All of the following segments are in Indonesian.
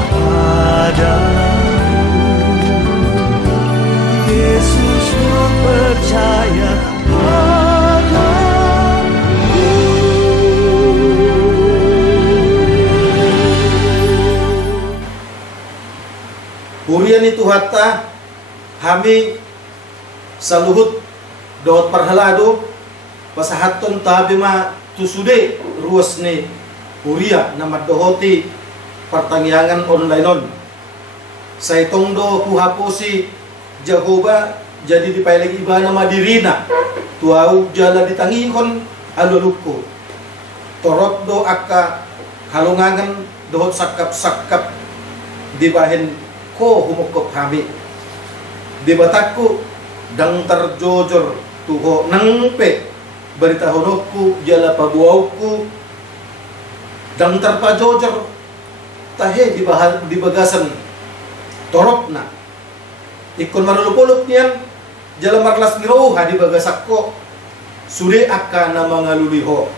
padamu. Yesus percaya padamu. Hurian itu hatta kami saluhut dot parhalado pasahaton tabi ma tusude ruas ni Huria na madohoti pertangyangan online on. Say tongdo kuhaposi Jehovah jadi dipailig iba na madirina tuau jala ditangihon aluluko torot do akka halungangan dohot sakap-sakap dibahin ko humukop kami dibatakku dang terjojor tuho nangpe berita honokku jala pabuauku dang terpajojor tahe di bagasan torokna ikon marulupulup niyan jala marlas niroha di bagasakko sude akka na mangaluliho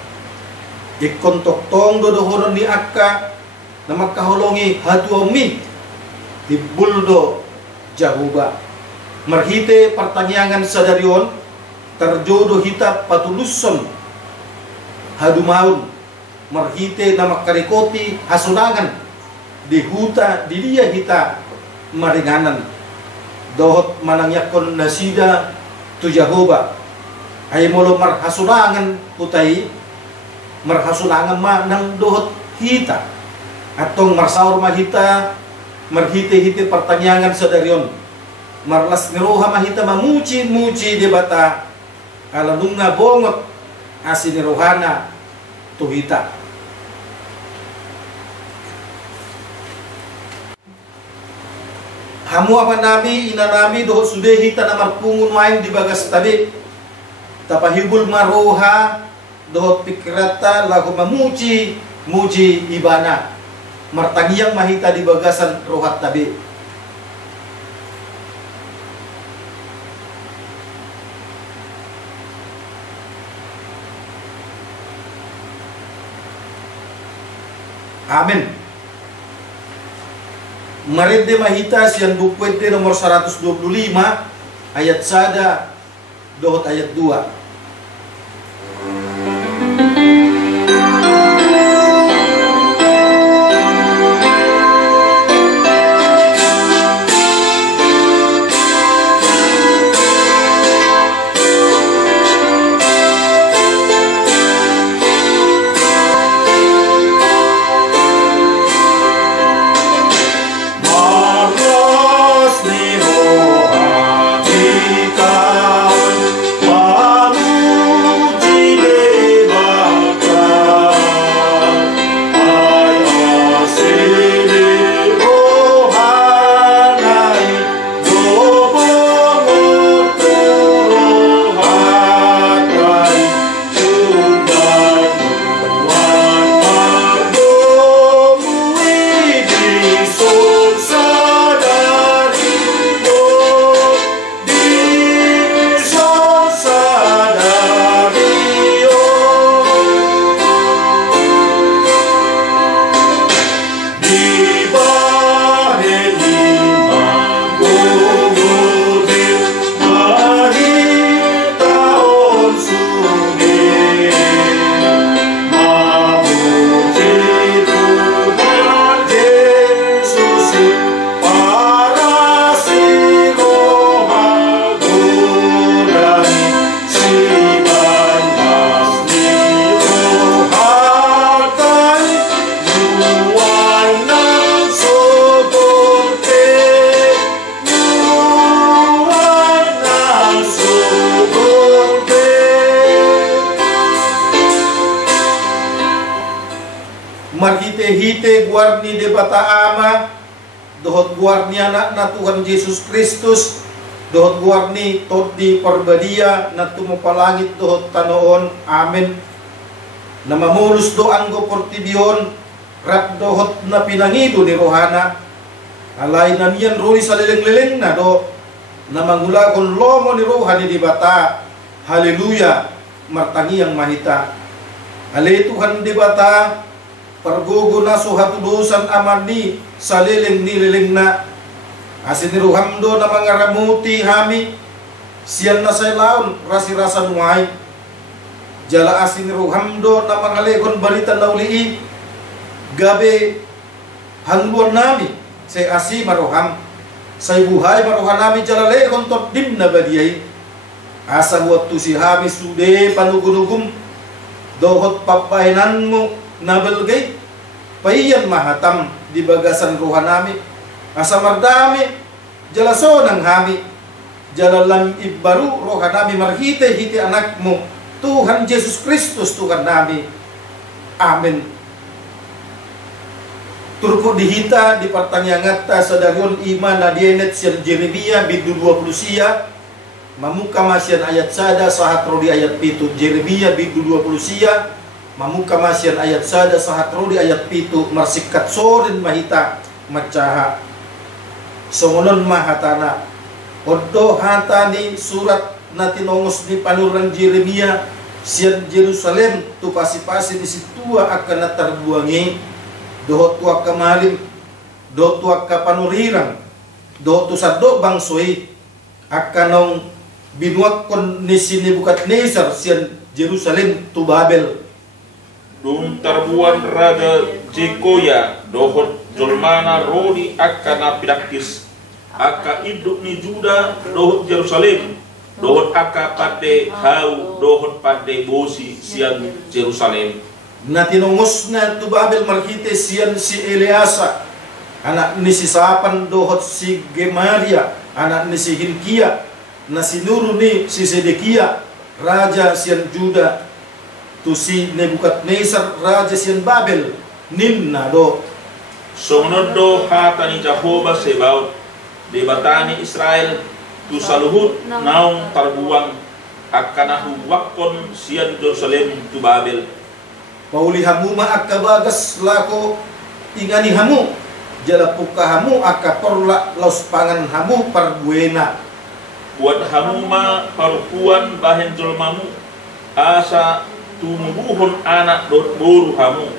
ikon toktong dodohonon ni akka na magkaholongi hatuomi di buldo Jahuba marhite pertanyaan sadarion terjodoh hita patuluson hadumaun marhite na makarikoti hasunangan di huta di dia hita maringanan dohot manangyakon nasida tu Jahoba ay molo marhasunangan putai marhasunangan ma nang dohot hita atong marsaur mahita marhite-hite pertanyaan sadarion marlas niroha mahita mamuci-muci di bata alanunga bongot asin nirohana tuhita. Hamu apa nami inanami dohot sude hita na marpungun wain di bagas tabi tapahibul maroha dohot pikrata lagu mamuci muci ibana martagiyang mahita di bagasan rohat tabi. Amin. Maride mahita siyan bukwete nomor 125 ayat sada dohot ayat 2. Marhite-hite guarni de bata ama dohot guarni anak na Tuhan Yesus Kristus dohot guarni tot di perbadia na tumupalangit dohot tanoon. Amen. Na mamulus do anggo portibion rap dohot na pinangido ni rohana alay na niyan roni sa leleng-leleng na do na mangula kon lomo ni rohani di bata. Haleluya. Martangi yang mahita ale Tuhan di bata Pargogo na so hatudusan aman ni saliling nililing na. Asin ruhamdo na mga ramuti hami siyan na say laon rasi-rasa nuay. Jala asin ruhamdo na mga legon balita na ulii. Gabi hangluan nami say asi maruham. Say buhay maruhan nami jala legon totdim na badiyay. Asa buat tu si hami sude panugunugum. Dohot papainan mo nabelgay. Pahiyan mahatam di bagasan ruhan nami. Asa mardami jalaso ng hami jalalang ibaru roha nami marhite hiti anak mo Tuhan Yesus Kristus Tuhan nami. Amin. Turpo dihita di pertanyaan sa darion iman na dienet siya Jeremia bidu 20 siya mamuka masyan ayat sada sahat rodi ayat pitu. Jeremia bidu 20 siya mamuka masyan ayat sada sahat rodi ayat pitu marsikat sorin mahita macaha. Songonon mahatana oddo hatani surat na tinongos ni panurang Jeremia siyan Jerusalem tu pasi-pasi di situa akan natarbuangi dohot tuak kamalim dohot tuak kapanurirang dohot tu saddo bangsoy akanong binuak kon ni Nebukadnezar siyan Jerusalem tu Babel. Dum tarbuan Raja Jekoya dohot jolmana rodi akana pidaktis aka iduk ni Juda dohot Jerusalem dohot aka pade hau dohot pade bosi sian Jerusalem. Natinongos na tu Babel marhite siyan si Eleasa anak ni si Sapan dohot si Gemaria anak ni si Hilkia na sinuru ni si Sedekia raja siyan Juda tu si Nebukadnezar raja siyan Babel nimna do. Sonod do hatani Jehovah Sebaot debatani Israel tu saluhut naung tarbuang akanahu wakon sian Jerusalem tu Babel. Pauli hamu ma akabagas lako ingani hamu jala puka hamu akaporla laus pangan hamu parbuena. Buat hamu ma parupuan bahen jolmamu asa tumubuhon anak dot boru hamu.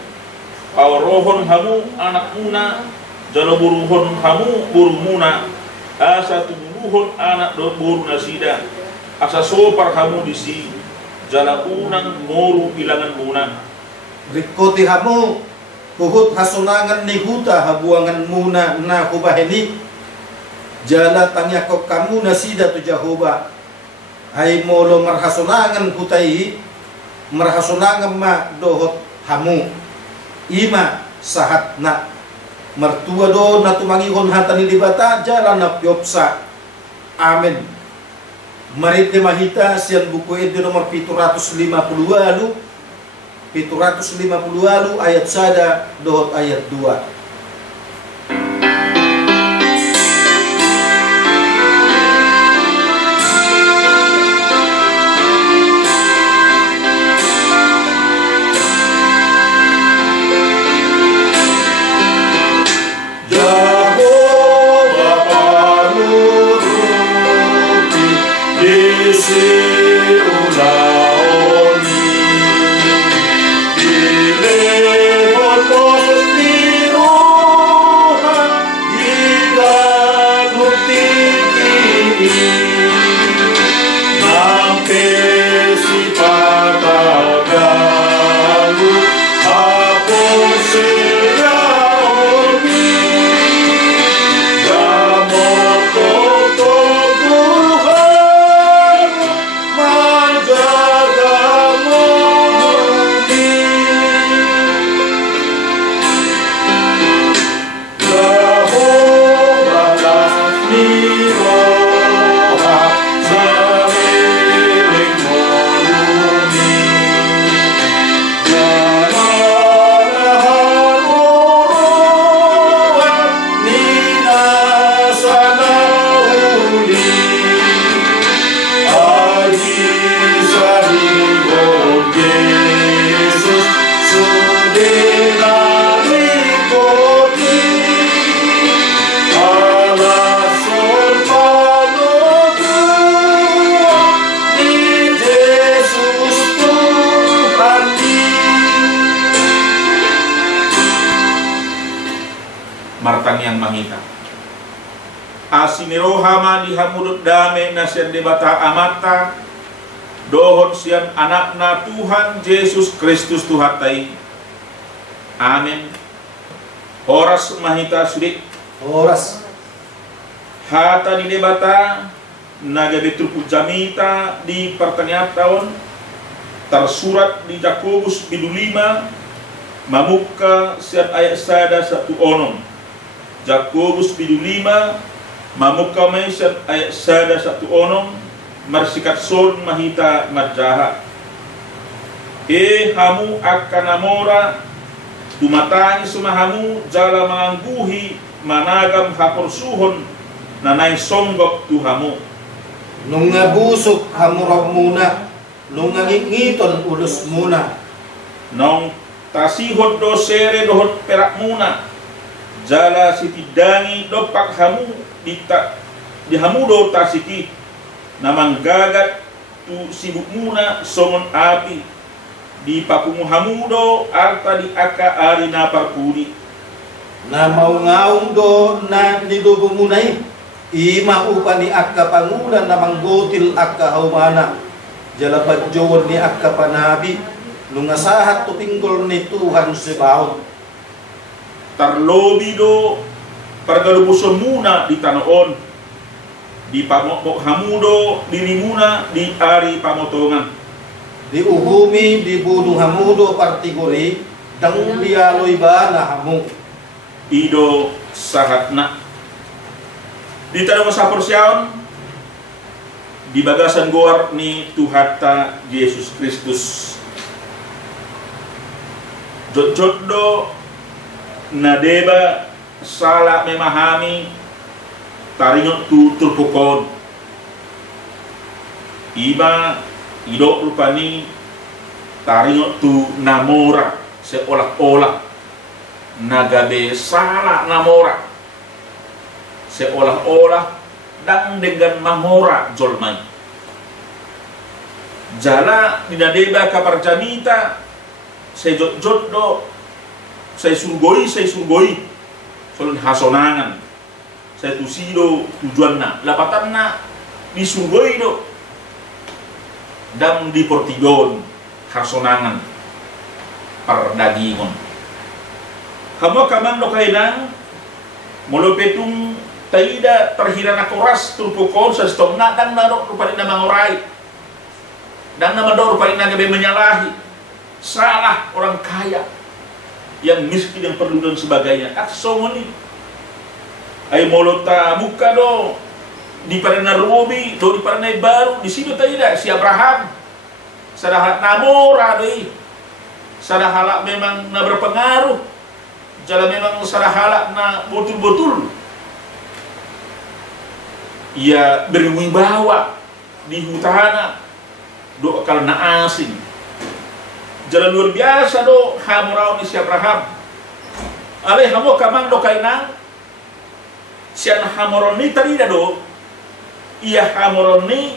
Awarohon hamu anak muna jala buruhon hamu buru muna asa tumubuhon anak dot boru nasida asa sopar hamu disi jala unang moru ilangan muna. Rikoti hamu kuhut hasunangan ni huta habuangan muna na kubaheni jala tanya kok kamu nasida tu Jehovah ay molo marhasunangan hutai marhasunangan ma dohot hamu ima sahat na mertua do na tumangihon hatani dibata jalan na pyopsa. Amin. Marit de mahita siyan buku edi nomor 750 ayat sada dohot ayat 2. Ilewon pos biru martang yang mahita. Asinirohama di hamudut dame nasian debata amata dohon sian anakna Tuhan Yesus Kristus Tuhatai. Amin. Horas mahita sudik. Horas. Hata di debata naga betul jamita di pertanyaan tahun tersurat di Yakobus bidu 5 mamuka sian ayat sada 1 onom. Yakobus bidu 5 mamuka may sian ayat sada 1 onom marsikat son mahita marjaha. Hamu akan amora dumatangi sumahamu jala mangangguhi managam haporsuhon nanay songgok tuhamu. Nung ngabusok hamurap muna, nung ngangingiton ulus muna. Nong tasihot do sere dohot perak muna, jala sitidangi dopak hamu di hamu do tasiki, namang gagat tu sibuk muna songon api, di pakumu hamu do arta di aka arina parpudi. Na maungaung do na nidubo munay. Ima upa ni akka pangulan na manggotil akka haumana jalapat jawon ni akka panabi nungasahat tupinggol ni Tuhan sebahon. Tarlobi do pargalubuson muna di tanoon, di pamokok hamudo diri muna di ari pamotongan, di uhumi di bunuh hamudo partigori dang dialoy ba na hamu ido sahatna di tanong sa porsyaon di bagasan goar ni Tuhata Yesus Kristus. Jod do nadeba sala memahami taringot tu turpukon iba ido rupani taringot tu namora seolah-olah nagabe sala namora seolah-olah dang dengan mamora jolmai. Jala dinadeba kaparjamita saya jod do saya surgoi solun hasonangan saya tusido tujuanna lapatanna di surgoi do dang di portigon hasonangan pardagingon. Kamu kamang do kainang molopetung taida terhirana koras tulpukon sa stokna dan narok rupani na mangurai dan nama do rupani na gabe menyalahi salah orang kaya yang miskin yang perlu dan sebagainya aksomoni ay molota muka do di parana rubi do di parana baru di sini taida si Abraham sadahat namora doi sadahala memang na berpengaruh jala memang sadahala na betul-betul ia berwibawa di hutana do karena asing jalan luar biasa do hamurau ni si Abraham alih hamo kamang do kainang sian hamoroni tadi do ia hamoroni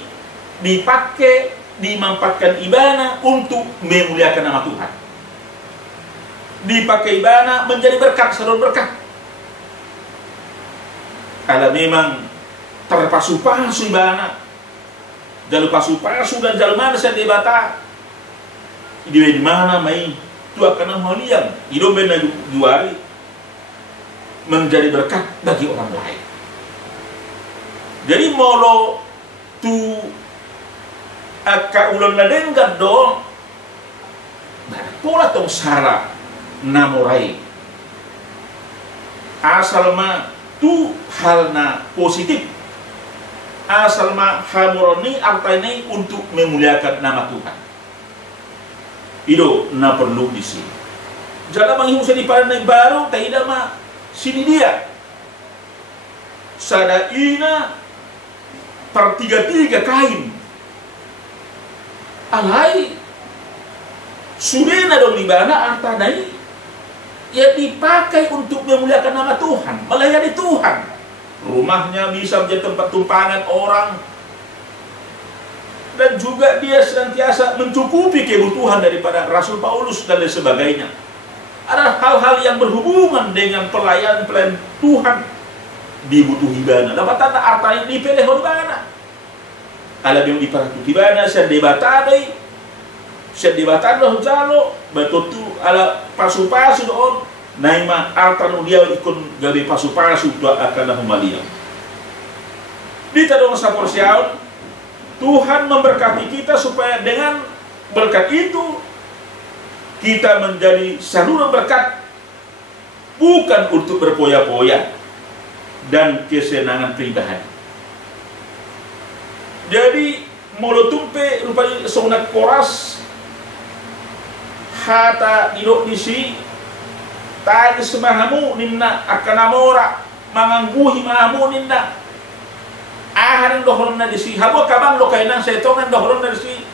dipakai dimanfaatkan ibana untuk memuliakan nama Tuhan, dipakai ibana menjadi berkat saudara berkat. Kalau memang terpasu-pasu ibana jalur pasu-pasu dan jalur mana saya debata di mana mai tu akan maliang hidup benar juari menjadi berkat bagi orang lain. Jadi molo tu aka ulon ladenggat dong pola tong sara namorai asal ma tu halna positif asal ma hamuroni artinya untuk memuliakan nama Tuhan. Itu na perlu di sini. Jala manghimusa di paranay baru taida ma sini dia. Sada ina pertiga-tiga kain. Alai sudah na dong libana artanai ya dipakai untuk memuliakan nama Tuhan, melayani Tuhan. Rumahnya bisa menjadi tempat tumpangan orang dan juga dia senantiasa mencukupi kebutuhan daripada Rasul Paulus dan lain sebagainya. Ada hal-hal yang berhubungan dengan pelayan Tuhan dibutuhi bana. Dapat tanda artanya dipilih oleh bana. Alam yang diperhatikan bana siya debatadai, siya debatadai jalo, betul tu ala pasu-pasu doon. Naima artan dia ikon gabi pasu-pasu doa akan humaliang. Dita dong sa porsyaon, Tuhan memberkati kita supaya dengan berkat itu kita menjadi saluran berkat, bukan untuk berpoya-poya dan kesenangan pribadi. Jadi molotumpe rupanya sonat koras hata didok disi tadi semahamu ninna akanamora mangangguhi mahamu ninna aharin dohron na disi habo kabang lo kainan setongan dohron na disi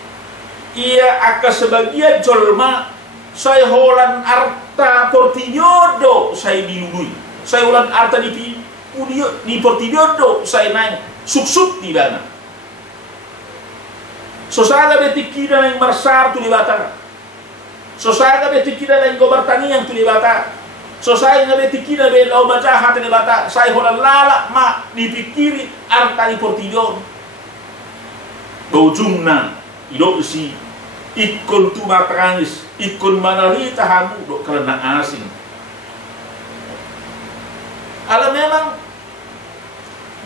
ia aka sebagian jolma saya holan arta portinyodo saya dilului saya holan arta di portinyodo saya naik suksuk di dana sosaga betikida yang marsar tu libata sosaga betikida yang gobartani yang tu libata sosaga betikida be lau baca hati libata saya holan lala ma dipikiri arta di portinyodo bujungna idok si ikon tu matrangis, ikon manarita hamu dok karena asing. Alam memang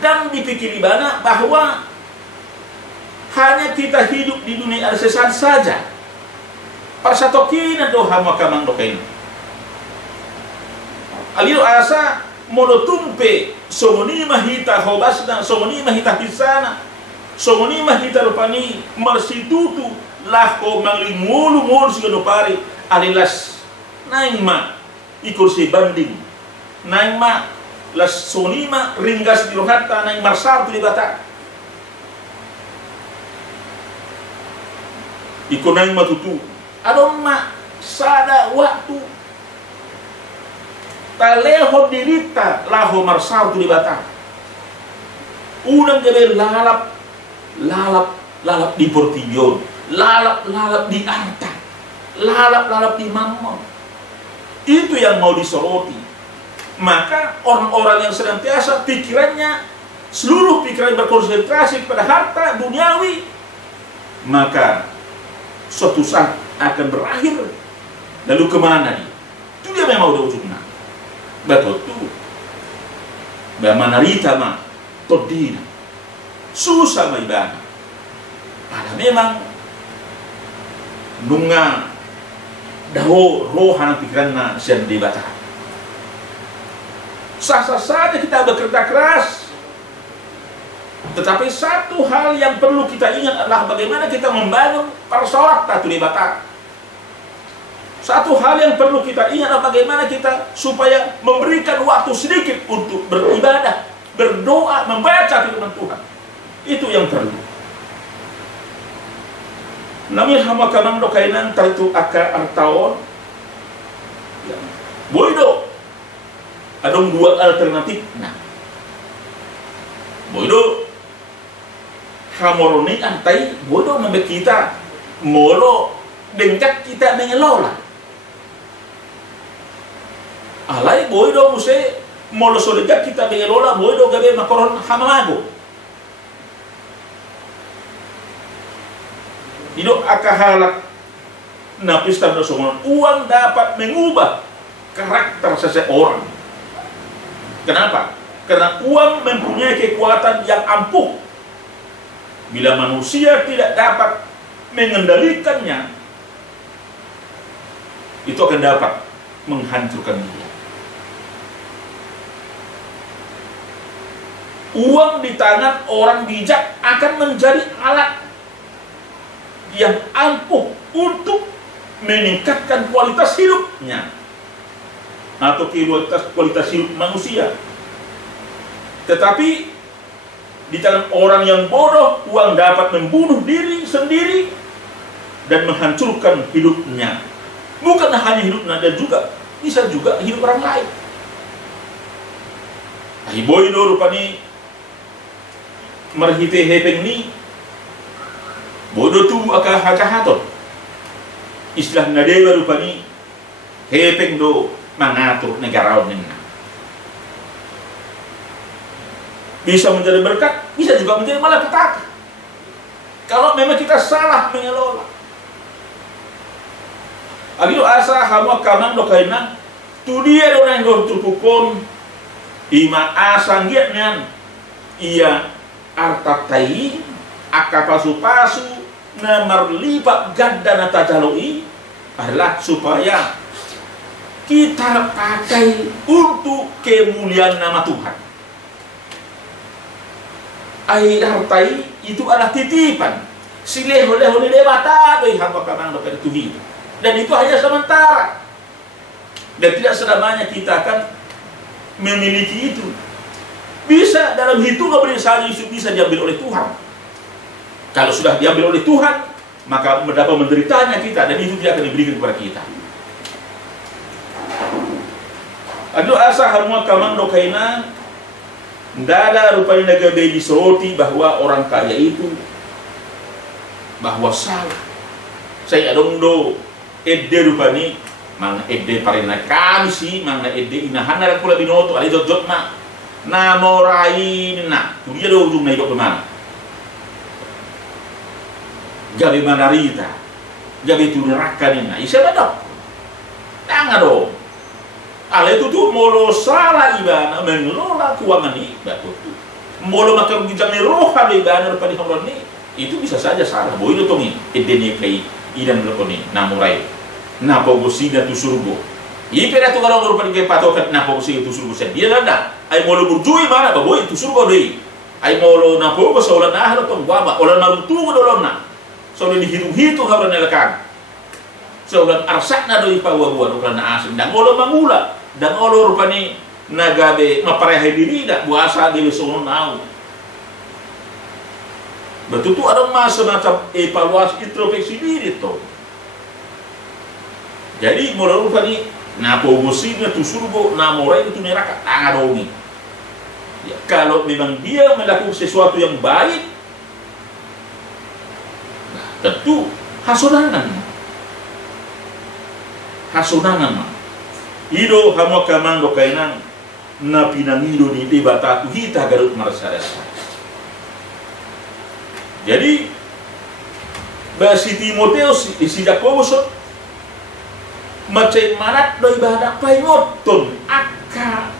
dan dipikiri bana bahwa hanya kita hidup di dunia arsesan saja. Persatokina do hamu kamang dokain. Alio asa monotumpe somoni mahita hobasna, somoni mahita hisana, somoni mahita rupani marsitutu lah ko manglimulu sigano pare alilas naima ikor si banding naima las sonima ringgas di rohata naing marsar tu libata ikor naima tutu adon ma sada waktu taleho dirita laho marsar tu libata unang gabe lalap di portillo lalap di arta, lalap di mamon. Itu yang mau disoroti. Maka orang-orang yang senantiasa pikirannya, seluruh pikiran berkonsentrasi pada harta duniawi, maka suatu saat akan berakhir. Lalu kemana dia? Itu dia memang udah ujungnya. Betul tuh. Bagaimana rita mah, todina, susah maibahan. Pada memang nunga daho rohana pikiranna sian dibata. Sah-sah saja kita bekerja keras, tetapi satu hal yang perlu kita ingat adalah bagaimana kita membangun persoalan tatu dibata. Satu hal yang perlu kita ingat adalah bagaimana kita supaya memberikan waktu sedikit untuk beribadah, berdoa, membaca firman Tuhan. Itu yang perlu. Namun hama kanang do kainan taitu akar artawon boido adong dua alternatif nah boido hamoroni antai boido membe kita molo dengkak kita mengelola alai boido muse molo sodekat kita mengelola boido gabe makoron hamamago hidup akahalak napis tanda somonon uang dapat mengubah karakter seseorang. Kenapa? Karena uang mempunyai kekuatan yang ampuh. Bila manusia tidak dapat mengendalikannya, itu akan dapat menghancurkan dia. Uang di tangan orang bijak akan menjadi alat yang ampuh untuk meningkatkan kualitas hidupnya atau kualitas hidup manusia. Tetapi di tangan orang yang bodoh, uang dapat membunuh diri sendiri dan menghancurkan hidupnya. Bukan hanya hidupnya, dan juga bisa juga hidup orang lain. Hiboy do rupani marhite hepeng ni bodoh tu aka hakahaton. Istilah nadewa rupani hepeng do mengatur negara ini. Bisa menjadi berkat, bisa juga menjadi malapetaka. Kalau memang kita salah mengelola. Agilo asa hamu kamang do kainang, tu dia do nang go turpukon ima asa ngiatnyan ia artatai akapasu-pasu na marlipat ganda na tajaloi adalah supaya kita pakai untuk kemuliaan nama Tuhan. Ai hartai itu adalah titipan. Sileho-leho ni debata doi hamba kamang do Tuhan. Dan itu hanya sementara. Dan tidak selamanya kita akan memiliki itu. Bisa dalam hitungan bersama itu bisa diambil oleh Tuhan. Kalau sudah diambil oleh Tuhan, maka mendapat menderitanya kita dan itu tidak akan diberikan kepada kita. Ado asa hamua kamang do kaina ndada rupanya nagabe disoroti bahwa orang kaya itu bahwa salah. Saya adong do edde rupani mang edde parina kami si mang edde inahan na pula binoto ali jot na namorai na tu dia do ujung na ikut kemana gabe manarita gabe tu neraka ni na isa badok tanga do ale tu tu molo salah ibana mengelola keuangan ni batu tu molo makam bijang ni roha do ibana rupani hamron ni itu bisa saja salah boy do tongi edde ni kai idan lokoni namurai napo gosida tu surgo ipera tu kalau rupa ke patokat napo gosida tu surgo sen dia nada ai molo burjui mana ba boy tu surgo dei ai molo napo go solan nah lo tong baba olan marutu dolonna solan dihitung-hitung haron nelakan solan arsakna doi pawa-buan ulan asin dan molo mangula dan molo rupani nagabe maparehe diri dak buasa dewe sono nau betul tu ada masa macam evaluasi introspeksi diri tu. Jadi moral rupani napo gosina tu surgo namorai itu neraka tangadongi. Ya, kalau memang dia melakukan sesuatu yang baik, nah, tentu hasodangan. Ido hamo kamang do kainang na pinangido ni debata tu hita garut marasarasa. Jadi basi Timoteus isi Yakobus macam manat do ibadah paimoton aka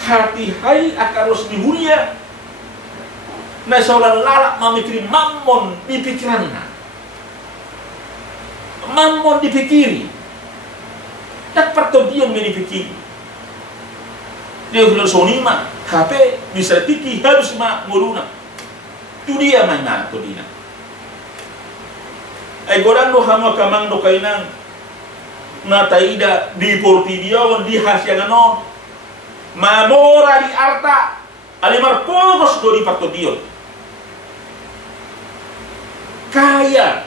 hati hai aka ros dihuria na saulan lalak mamikiri mammon di pikiranna mammon dipikiri tak perto dia dipikiri dia bilang sonima HP bisa tiki harus ma nguruna tu dia mainan tu dina ay godan do hama kamang do kainang na taida di portidiawan di hasyanganon mamora di arta alimar pogos do di partodion kaya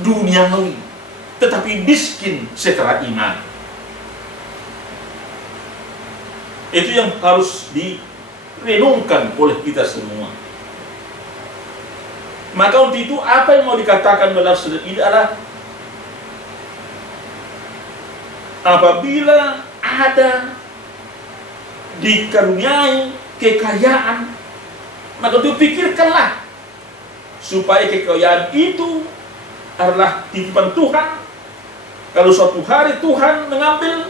duniawi tetapi miskin secara iman. Itu yang harus direnungkan oleh kita semua. Maka untuk itu apa yang mau dikatakan dalam surat ini adalah apabila ada dikaruniai kekayaan, maka itu pikirkanlah supaya kekayaan itu adalah titipan Tuhan. Kalau suatu hari Tuhan mengambil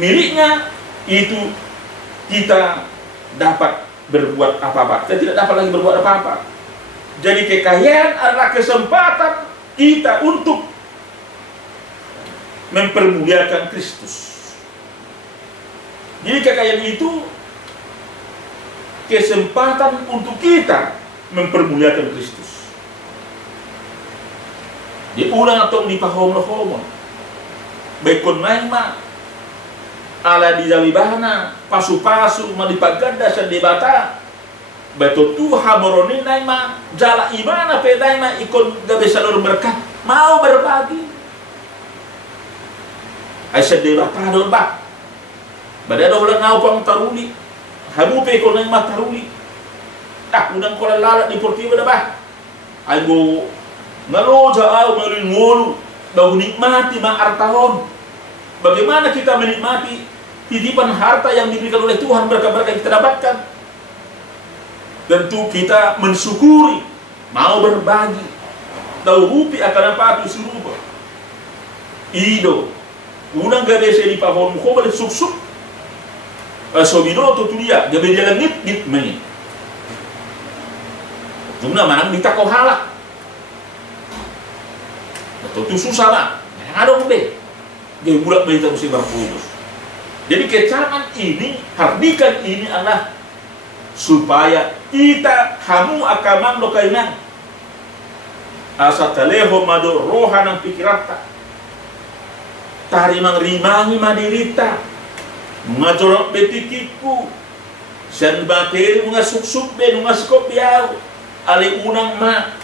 miliknya, itu kita dapat berbuat apa-apa. Kita tidak dapat lagi berbuat apa-apa. Jadi kekayaan adalah kesempatan kita untuk mempermuliakan Kristus. Jadi kekayaan itu kesempatan untuk kita mempermuliakan Kristus. Di ulang atau di pahom-pahom. Bekon maima ala di jalibahana pasu-pasu madipaganda sa debata. Betul tu hamoroni naima jala imana pe naima ikon gabe salur berkat mau berbagi. Ay sa debata don ba. Bada do ulang pang taruli. Hamu pe ikon naima taruli. Tak udang ko lala di portiba da ba. Ay go ngalo jaaw malin ngolu daw nikmati ma artahon. Bagaimana kita menikmati titipan harta yang diberikan oleh Tuhan, berkah-berkah yang kita dapatkan? Tentu kita mensyukuri, mau berbagi. Tahu rupi akan apa itu suruh. Ido, unang gabe sa di pahon mo ko balik suksuk. So binoto tu dia, gabe dia ngit meni. Tuna manang ditako halak. Betul tu susah mah. Ngadong be. Gabe bulat berita mesti berputus. Jadi kecaman ini, hardikan ini adalah supaya kita hamu akamang dokainan. Asa taleho mado rohanang pikirata. Tarimang rimangi madirita. Mga jorok betikiku. Siyan bakeri mga suksuk be, mga skop yaw. Ali unang ma.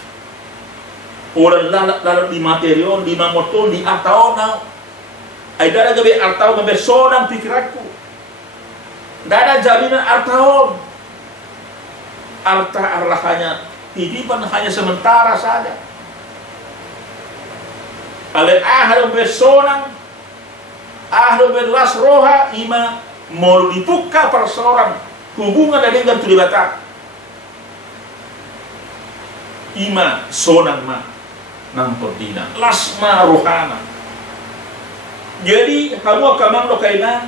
Orang lalat di materion, di mamotol, di ataonaw. Ay dada gabi artaw mabesodang pikiratku. Dada jaminan artaon. Arta arlahanya titipan hanya sementara saja. Ale ahlo besodang, ahlo belas roha ima mau dibuka perseorang hubungan dengan tulibata. Ima sonang ma nang perdina lasma rohana. Jadi kamu akan kaina,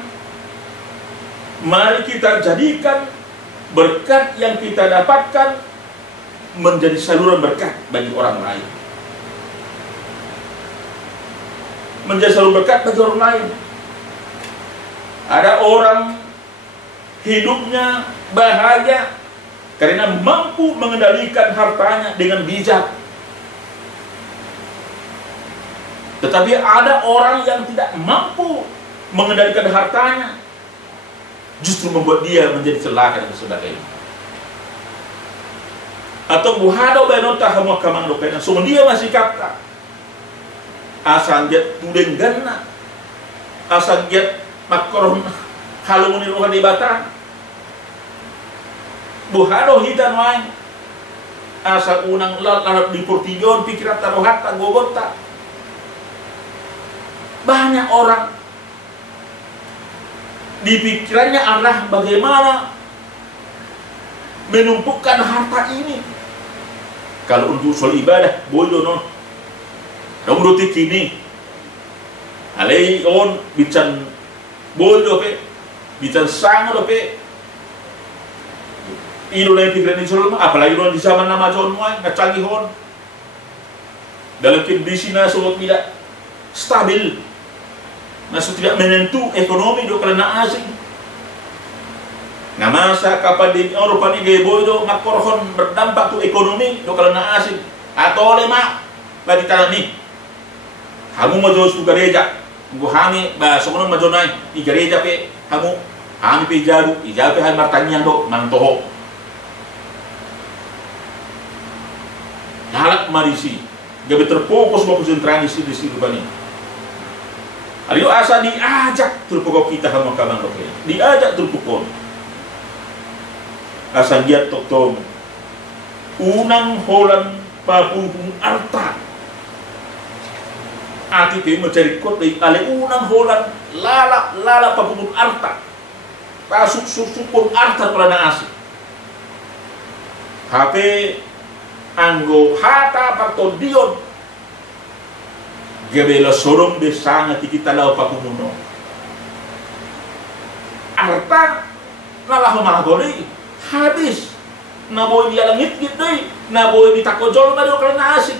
mari kita jadikan berkat yang kita dapatkan menjadi saluran berkat bagi orang lain. Menjadi saluran berkat bagi orang lain. Ada orang hidupnya bahagia karena mampu mengendalikan hartanya dengan bijak. Tetapi ada orang yang tidak mampu mengendalikan hartanya, justru membuat dia menjadi celaka dan sebagainya. Atau buhado benota hamu kamang dokena, semua dia masih kapta. Asal dia tudeng ganna, asal dia makoron halu meniruhan di batang. Buhado hitan wain, asal unang lalat di portijon pikiran taruhat tak gogota. Banyak orang di pikirannya adalah bagaimana menumpukkan harta ini. Kalau untuk soal ibadah, bodoh non. Dong do tikini. Alai on bican bodoh pe, bican sang do pe. Ino na pikiran ni soal apalagi don di zaman nama John Moy ngacanggih hon. Dalam kondisi na soal tidak stabil. Maksud tidak menentu ekonomi do karena asing. Namasa kapan di Eropa ni geboy do makorhon berdampak tu ekonomi do karena asing. Atau lema bagi tanah ni. Kamu mau jauh gereja, gua hami bahasa mana mau naik di gereja pe, kamu hami pe jago, ijape hai martanya do mantoho. Halak marisi, gabe terfokus mau konsentrasi di situ bani. Ayo asa diajak terpukau kita sama kamang roke. Diajak terpukau. Asa giat tok unang holan papungkung arta. Ati te mencari kot dari ale unang holan lala papungkung arta. Pasuk supun arta pelana asik. HP anggo hata partodion. Gabela sorong besanga tikita lau pakumuno. Arta nalah mahagoli habis. Naboy dia langit gitu, naboy ditakojol na do karena asing.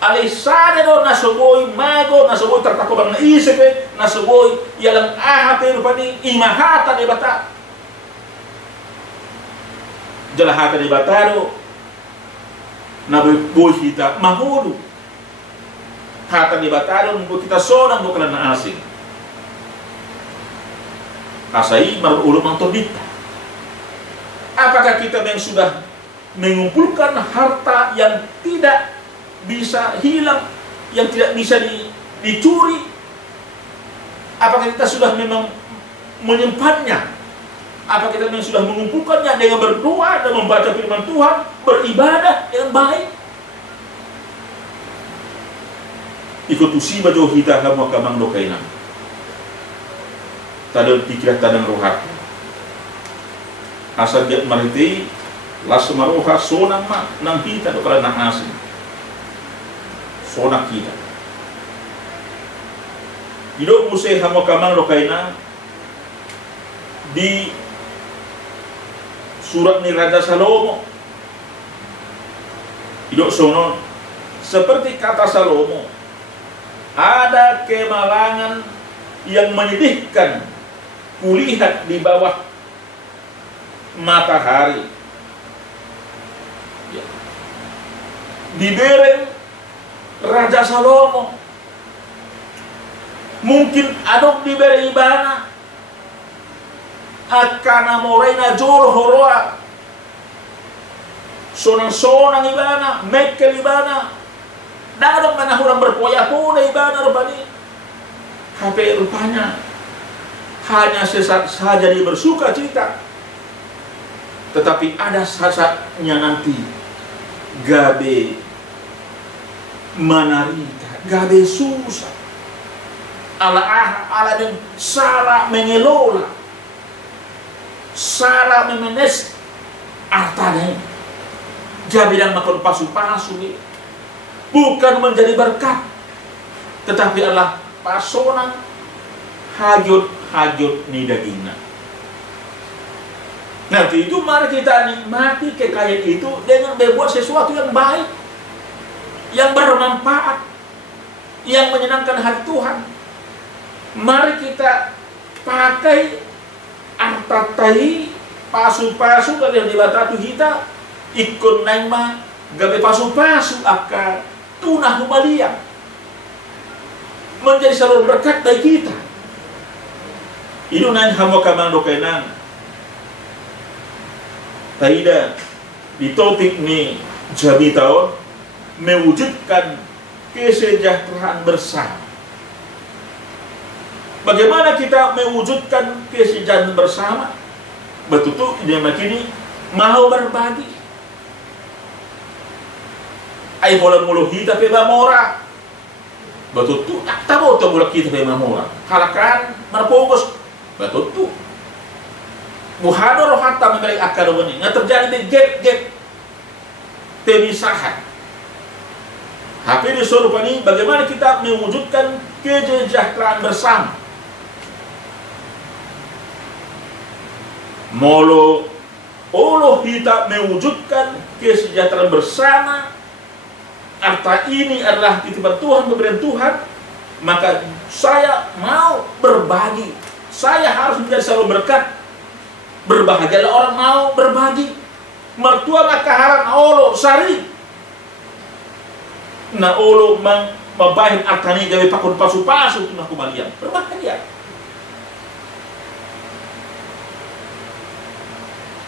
Alisade do nasoboy mago, nasoboy tertako bang naisip, nasoboy yalang aha pero pani imahata de bata. Jalahata de bataro. Naboy kita mahudu. Hata di batalo membuat kita sonang bukan na asing. Asai marulung ang tordita. Apakah kita yang sudah mengumpulkan harta yang tidak bisa hilang, yang tidak bisa dicuri? Apakah kita sudah memang menyimpannya? Apakah kita memang sudah mengumpulkannya dengan berdoa dan membaca firman Tuhan, beribadah dengan baik? Ikut usiba do hita kamu kamang do kaina. tadang pikiran tadang rohat. Asal dia mariti las maroha sonang ma nang kita do kala nang asin. Sonak kita. Idok musay hamo kamang rokaina di surat ni Raja Salomo. Idok sonon seperti kata Salomo, ada kemalangan yang menyedihkan kulihat di bawah matahari. Ya. Didereng Raja Salomo. Mungkin adok diberi ibana akana moraina jol horoa sonang-sonang ibana mekel ibana dadok mana orang berpoya-poya ibana rupanya HP rupanya hanya sesaat saja dia bersuka cita, tetapi ada saatnya nanti gabe menarika, gabe susah ala dan salah mengelola, salah memenes artanya, gabe dan makan pasu-pasu bukan menjadi berkat, tetapi adalah pasonang hajut ni dagingna. Nanti itu mari kita nikmati kekayaan itu dengan berbuat sesuatu yang baik, yang bermanfaat, yang menyenangkan hati Tuhan. Mari kita pakai artatai pasu-pasu kalau yang dibatatu kita ikon naima gabe pasu-pasu akan tunah humalia menjadi selalu berkat bagi kita. Itu nang hamo kamang dokenang taida di topik ni jadi tahun mewujudkan kesejahteraan bersama. Bagaimana kita mewujudkan kesejahteraan bersama? Betul dia makini mau berbagi. Ai bola mulu kita pe mamora. Betul tak tahu tu bola kita pe mamora. Halakan merfokus. Betul tu. Muhadar hatta memberi akar ini. Nggak terjadi di gap pemisahan. Tapi disuruh ini bagaimana kita mewujudkan kesejahteraan bersama. Molo Allah kita mewujudkan kesejahteraan bersama. Arta ini adalah titipan Tuhan, pemberian Tuhan. Maka saya mau berbagi. Saya harus menjadi selalu berkat. Berbahagialah orang mau berbagi. Mertua maka haran Allah sari. Na Allah membahin artani gawe pakun pasu-pasu tunah kumalian. Berbahagia.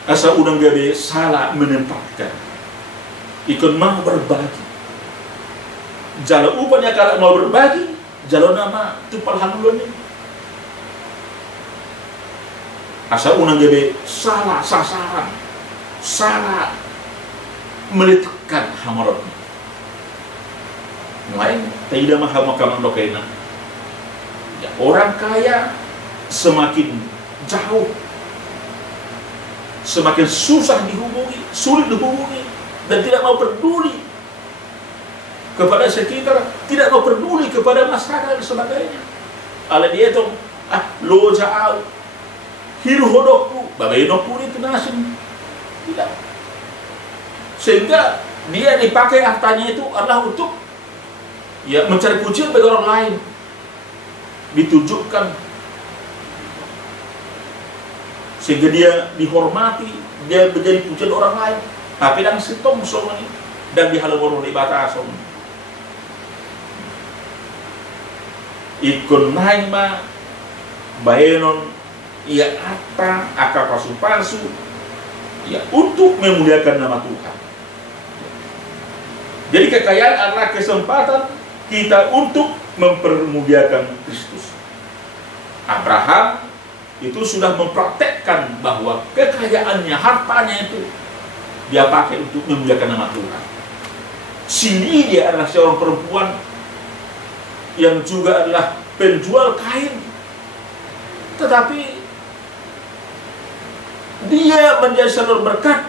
Asa udang gabe salah menempatkan. Ikon mau berbagi. Jala upanya kalau mau berbagi, jala nama tupal hamulun ini. Asa udang gabe salah sasaran, salah meletakkan hamarot. Lain tidak mahamakamang dokaina. Ya, orang kaya semakin jauh, semakin susah dihubungi, sulit dihubungi, dan tidak mau peduli kepada sekitar, tidak mau peduli kepada masyarakat dan sebagainya. Ala dia itu, lo jauh, hiru hodokku, babainokku itu nasin, tidak. Sehingga dia dipakai hartanya itu adalah untuk ya mencari pujian bagi orang lain, ditunjukkan sehingga dia dihormati, dia menjadi pujian orang lain. Tapi dan sitom somani dan dihalaworo di batas somani. Ikon naima baenon ia apa akal pasu-pasu ya untuk memuliakan nama Tuhan. Jadi kekayaan adalah kesempatan kita untuk mempermuliakan Kristus. Abraham itu sudah mempraktekkan bahwa kekayaannya, hartanya itu dia pakai untuk memuliakan nama Tuhan. Sini dia adalah seorang perempuan yang juga adalah penjual kain. Tetapi dia menjadi salur berkat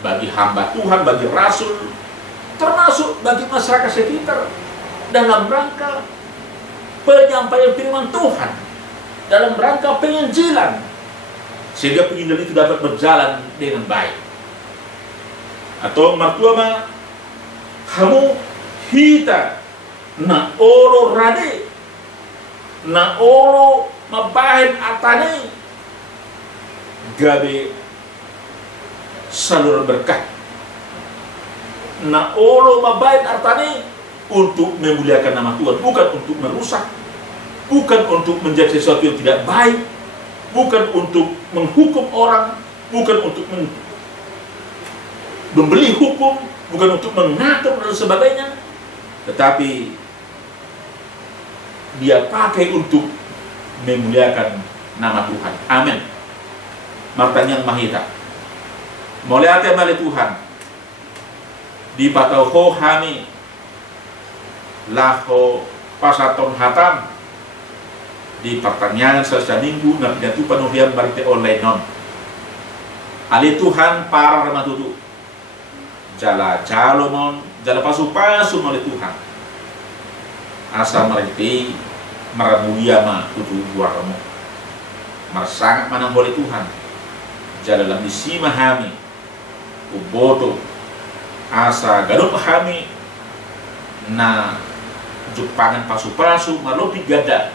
bagi hamba Tuhan, bagi rasul, termasuk bagi masyarakat sekitar, dalam rangka penyampaian firman Tuhan, dalam rangka penginjilan, sehingga penginjilan itu dapat berjalan dengan baik. Atau martua ma hamu hita na oro rade na oro mabahin atane gabe salur berkat na oro mabahin atane untuk memuliakan nama Tuhan, bukan untuk merusak, bukan untuk menjadi sesuatu yang tidak baik, bukan untuk menghukum orang, bukan untuk membeli hukum, bukan untuk mengatur dan sebagainya, tetapi dia pakai untuk memuliakan nama Tuhan. Amin. Martanyang mahita. Mulai ate mali Tuhan. Di patau ho hami laho pasaton hatam di pertanyaan selesai minggu na pinatu panuhian barite online non. Ali Tuhan para ramatutu. Jala jalomon, jala pasu-pasu oleh Tuhan. Asa meriti maramulia ma tutu buaramu. Marsangat manang oleh Tuhan. Jala dalam isi mahami uboto asa gadot mahami na jupangan pasu-pasu malopi gada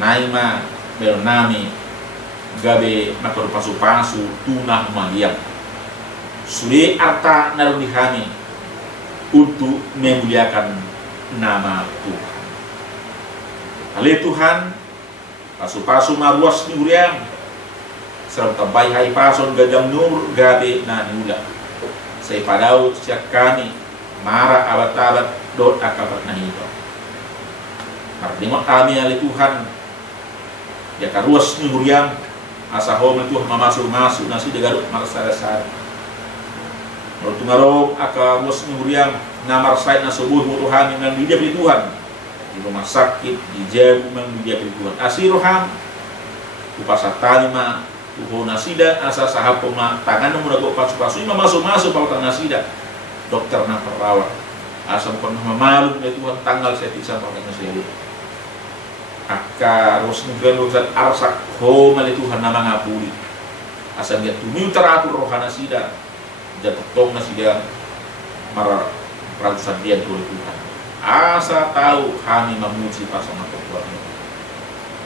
naima belnami gabe makor pasu-pasu tunah maliam. Suri arta naruni kami untuk memuliakan nama Tuhan. Oleh Tuhan, pasu-pasu maruas ni uriang, serta bayi hai pason gajang nur gabe na niula. Saya padau siak kami mara abat-abat dot akabat na hito. Mardingot kami oleh Tuhan, ya karuas ni uriang, asa home Tuhan mamasuk-masuk nasi degarut marasada-sada. Kalau tungarong aka mus nguriang namar sait na subuh mutuhan yang dia beri Tuhan di rumah sakit di jabu yang dia beri Tuhan asiroham upasatani ma uho nasida asa sahapong ma tangan mo nago pasu-pasu ima masuk-masuk pautan nasida dokter na perawat asa bukan mamalu na Tuhan tanggal saya tisam pakai nasida aka mus nguriang urusan arsak ho mali Tuhan nama ngapuli asa dia tumiu teratur rohana sida jatuh nasi dia marah ratusan dia oleh Tuhan. Asa tahu kami memuji pasangan Tuhan.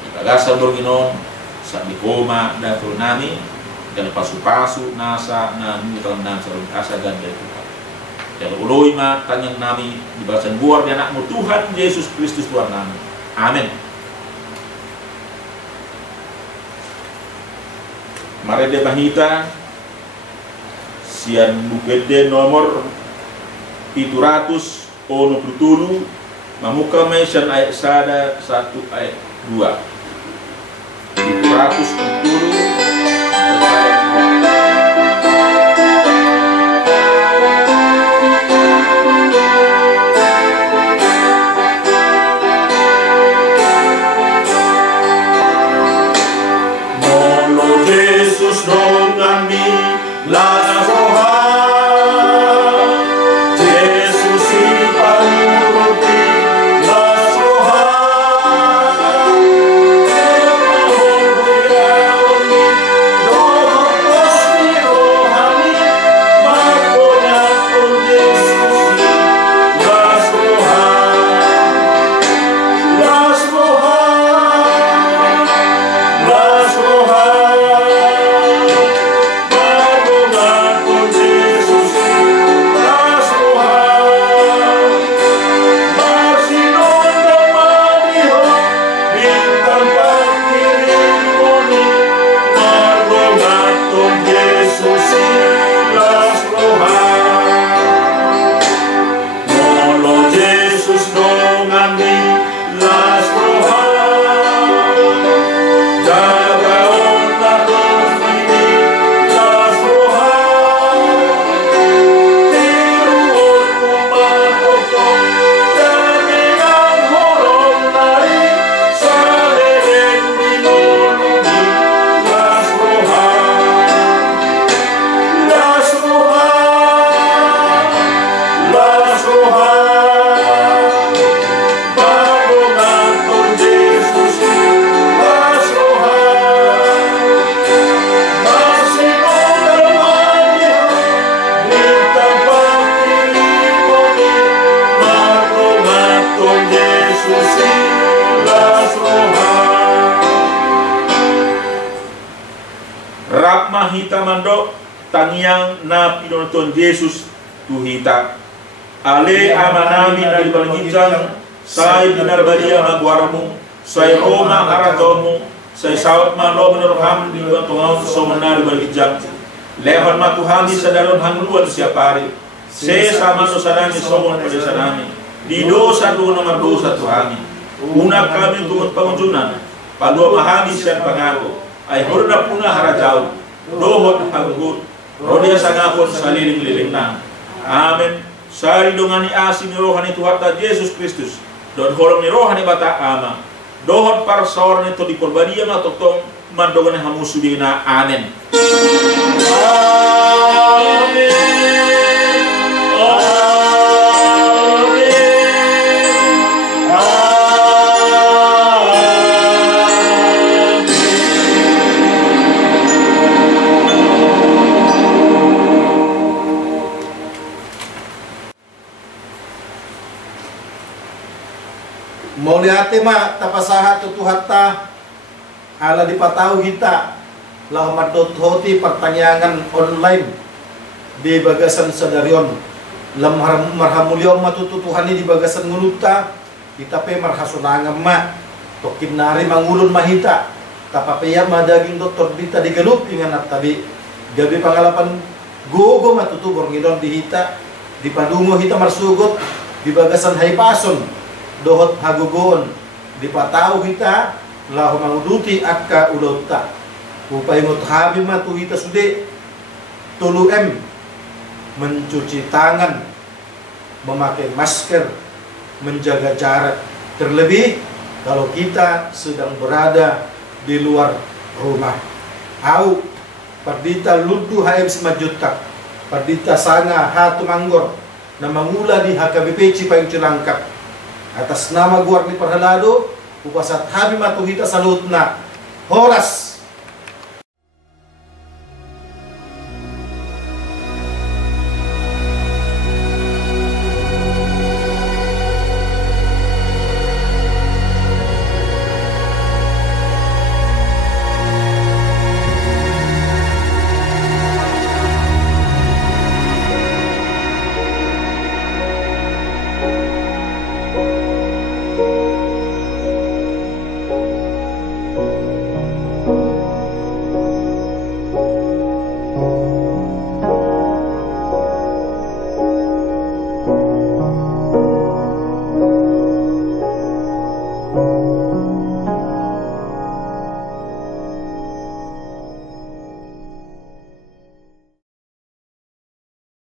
Jika gasa berginon saat di koma dan nami dan pasu-pasu nasa nami kalau nami sarung asa ganda Tuhan. Jadi uloi ma tanyang nami di bahasan buar di anakmu Tuhan Yesus Kristus Tuhan nami. Amin. Mari dia bahita sian bukede nomor 700 ono plutulu mamuka mention ayat sada 1 ayat 2 700 plutulu Molo Jesus dong nami la Pak mahita mando tangiang na pinonton Yesus tuhita. Ale amanami dari balgijang, sai binarbadia magwaramu, sai Roma haratomu, sai sawat malo menorham di bantungau somanar balgijang. Lehon matuhami sadaron hangluan siapari. Se sama dosanami somon pada sanami. Di dosa tu nomor dosa Tuhani. Una kami turun pengunjunan. Palua mahami sian pangaku. Ay hurna puna harajau. Dohot hagut. Rodia sangapon saliling-liling na. Amen. Sari dongani asin ni rohani Tuhan Yesus Kristus. Don holong ni rohani bata ama. Dohot parsor ni to di korbadia matotong mandogane hamusudina. Amen. Mau lihat ma tapasaha tutuhatta ala dipatahu kita lah hoti pertanyaan online di bagasan sadarion lam marhamuliom matutu Tuhani di bagasan nguluta kita pe marhasunangam ma tokin nari mangulun mahita tapapeya madaging doktor dita digelup ingan tabi gabi pangalapan gogo matutu borngidon di hita di padungo hita marsugot di bagasan haipason dohot hagugon dipatahu kita lahu manguduti akka ulota upay muthabi matu kita sude tulu mencuci tangan, memakai masker, menjaga jarak, terlebih kalau kita sedang berada di luar rumah. Au pardita ludu haem semajutak pardita sanga hatu manggor na mangula di HKBP Cipayung Cilangkap atas nama Guarni Perhalado upasat habi matuhita salutna horas